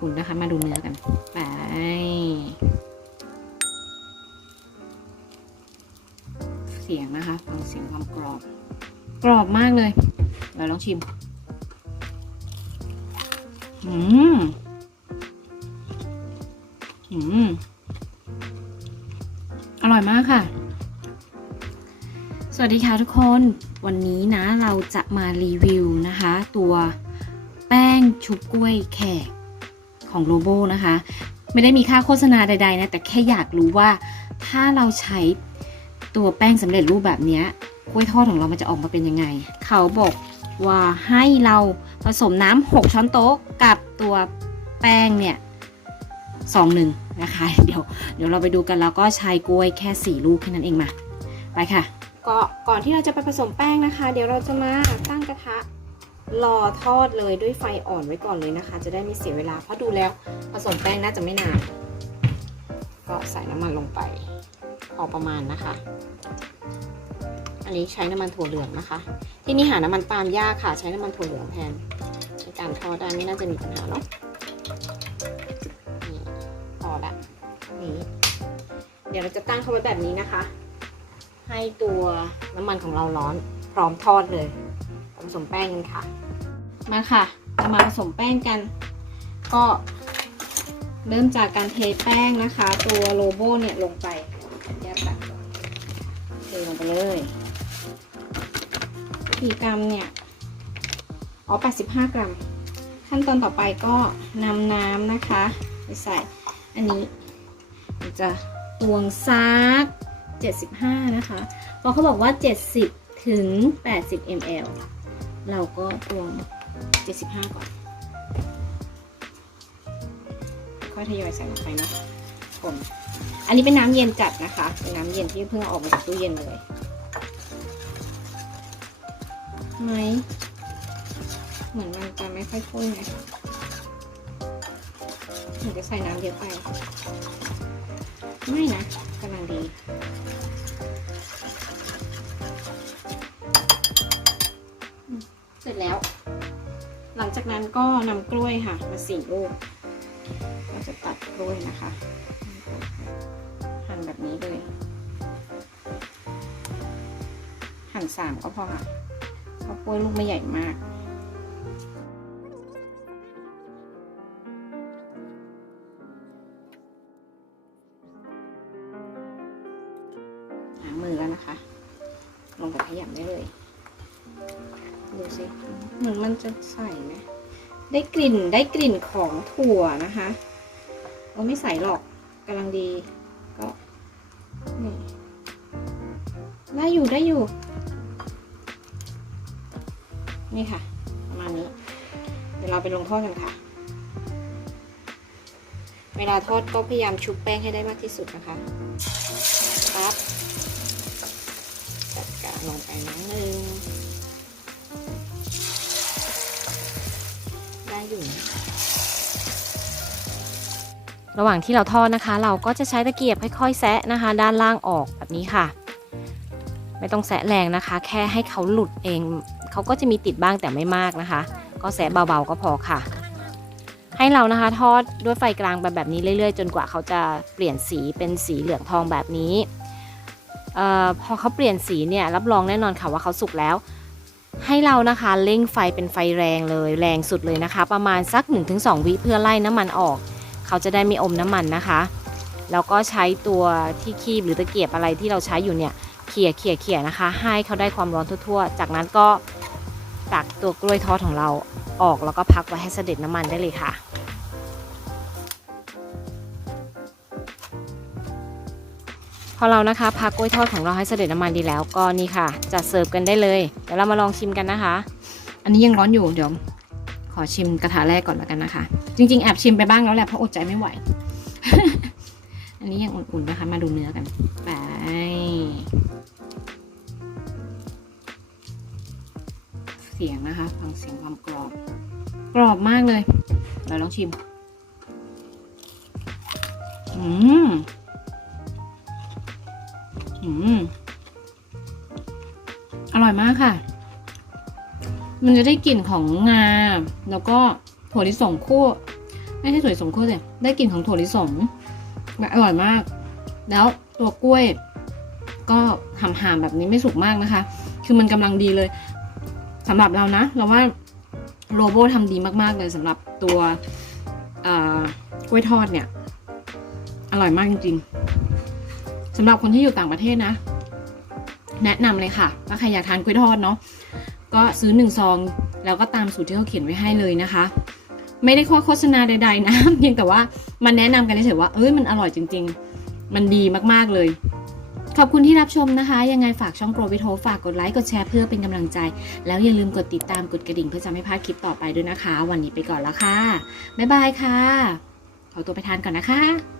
อุ่นนะคะ มาดูเนื้อกัน ไปเสียงนะคะฟังเสียงความกรอบ กรอบมากเลยเราลองชิม อืม อืม อร่อยมากค่ะ สวัสดีค่ะทุกคน วันนี้นะเราจะมารีวิวนะคะ ตัวแป้งชุบกล้วยแขก ของโลโบนะคะ ไม่ได้มีค่าโฆษณาใดๆนะแต่แค่อยากรู้ว่าถ้าเราใช้ตัวแป้งสำเร็จรูปแบบนี้กล้วยทอดของเรามันจะออกมาเป็นยังไง เขาบอกว่าให้เราผสมน้ำ6ช้อนโต๊ะกับตัวแป้งเนี่ยซองหนึ่งนะคะ เดี๋ยวเดี๋ยวเราไปดูกันแล้วก็ใช้กล้วยแค่ 4 ลูกแค่นั้นเองมา ไปค่ะก็ก่อนที่เราจะไปผสมแป้งนะคะ เดี๋ยวเราจะมาตั้งกระทะ รอทอดเลยด้วยไฟอ่อนไว้ก่อนเลยนะคะ จะได้ไม่เสียเวลาเพราะดูแล้วผสมแป้งน่าจะไม่นาน ก็ใส่น้ำมันลงไปพอประมาณนะคะ อันนี้ใช้น้ำมันถั่วเหลืองนะคะ ที่นี่หาน้ำมันปาล์มยากค่ะ ใช้น้ำมันถั่วเหลืองแทนในการทอดได้ไม่น่าจะมีปัญหาเนาะนี่พอละนี่เดี๋ยวเราจะตั้งเขาไว้แบบนี้นะคะ ให้ตัวน้ำมันของเราร้อนพร้อมทอดเลย ผสมแป้งกันค่ะ มาค่ะเรามาผสมแป้งกัน ก็เริ่มจากการเทแป้งนะคะ ตัวโลโบเนี่ยลงไปแยกกักเทลงไปเลยกี่กรัมเนี่ย อ๋อ 85 กรัม ขั้นตอนต่อไปก็นำน้ำนะคะไปใส่ อันนี้จะตวงซัก 75 นะคะ เพราะเขาบอกว่า 70 ถึง 80 ml เราก็ตวง 75 ก่อน ค่อยทยอยใส่ลงไปนะคนอันนี้เป็นน้ำเย็นจัดนะคะ เป็นน้ำเย็นที่เพิ่งอออกมาจากตู้เย็นเลยไหมเหมือนมันจะไม่ค่อยข้นไงหนูจะใส่น้ำเยอะไป ไม่นะกำลังดี ร็จแล้ว หลังจากนั้นก็นำกล้วยค่ะ มาสี่ลูก เราจะตัดกล้วยนะคะ หั่นแบบนี้เลย หั่นสามก็พอค่ะเพราะกล้วยลูกไม่ใหญ่มากหามือแล้วนะคะ ลงไปขยำได้เลย ดูสิเหมือนมันจะใส่ไหมได้กลิ่นได้กลิ่นของถั่วนะคะโอ้ไม่ใส่หรอกกำลังดีก็นี่ได้อยู่ได้อยู่ นี่ค่ะ ประมาณนี้ เดี๋ยวเราไปลงทอดกันค่ะ เวลาทอดก็พยายามชุบแป้งให้ได้มากที่สุดนะคะปั๊บจัดการลงไปนิดนึง อยู่ ระหว่างที่เราทอดนะคะ เราก็จะใช้ตะเกียบค่อยๆ แซะนะคะ ด้านล่างออกแบบนี้ค่ะ ไม่ต้องแซะแรงนะคะ แค่ให้เขาหลุดเองเขาก็จะมีติดบ้างแต่ไม่มากนะคะ ก็แซะเบาๆก็พอค่ะ ให้เรานะคะทอดด้วยไฟกลางไปแบบนี้เรื่อยๆ จนกว่าเขาจะเปลี่ยนสีเป็นสีเหลืองทองแบบนี้ออพอเขาเปลี่ยนสีเนี่ยรับรองแน่นอนค่ะว่าเขาสุกแล้ว ให้เรานะคะเร่งไฟเป็นไฟแรงเลยแรงสุดเลยนะคะ ประมาณสัก 1-2 วิเพื่อไล่น้ำมันออก เขาจะได้ไม่อมน้ำมันนะคะแล้วก็ใช้ตัวที่คีบหรือตะเกียบอะไรที่เราใช้อยู่เนี่ยเขี่ยเขี่ยเขี่ยนะคะ ให้เขาได้ความร้อนทั่วๆ จากนั้นก็ตักตัวกล้วยทอดของเราออกแล้วก็พักไว้ให้เสด็จน้ำมันได้เลยค่ะ พอเรานะคะพักกล้วยทอดของเราให้เสด็จน้ำมันดีแล้วก็นี่ค่ะจะเสิร์ฟกันได้เลยเดี๋ยวเรามาลองชิมกันนะคะ อันนี้ยังร้อนอยู่เดี๋ยวขอชิมกระทะแรกก่อนแล้วกันนะคะ จริงๆแอบชิมไปบ้างแล้วแหละเพราะอดใจไม่ไหว อันนี้ยังอุ่นๆนะคะ มาดูเนื้อกันไปเสียงนะคะ ฟังเสียงความกรอบ กรอบมากเลยเราลองชิม อืม อร่อยมากค่ะ มันจะได้กลิ่นของงา แล้วก็ถั่วลิสงคั่วไม่ใช่ถั่วลิสงคั่วเลยได้กลิ่นของถั่วลิสงอร่อยมาก แล้วตัวกล้วย ก็หำๆแบบนี้ไม่สุกมากนะคะ คือมันกำลังดีเลยสำหรับเรานะ เราว่าโลโบทำดีมากๆเลยสำหรับตัวกล้วยทอดเนี่ย อร่อยมากจริงๆ สำหรับคนที่อยู่ต่างประเทศนะ แนะนำเลยค่ะถ้าใครอยากทานกล้วยทอดเนาะก็ซื้อหนึ่งซองแล้วก็ตามสูตรที่เขาเขียนไว้ให้เลยนะคะ ไม่ได้ข้อโฆษณาใด ๆ นะเพียงแต่ว่ามันแนะนำกันเฉยๆว่าเอ้ยมันอร่อยจริง ๆ มันดีมากๆเลยขอบคุณที่รับชมนะคะ ยังไงฝากช่องโปรวิโทฝากกดไลค์ กดแชร์เพื่อเป็นกำลังใจ แล้วอย่าลืมกดติดตามกดกระดิ่งเพื่อจะไม่พลาดคลิปต่อไปด้วยนะคะ วันนี้ไปก่อนแล้วค่ะ บ๊ายบายค่ะ ขอตัวไปทานก่อนนะคะ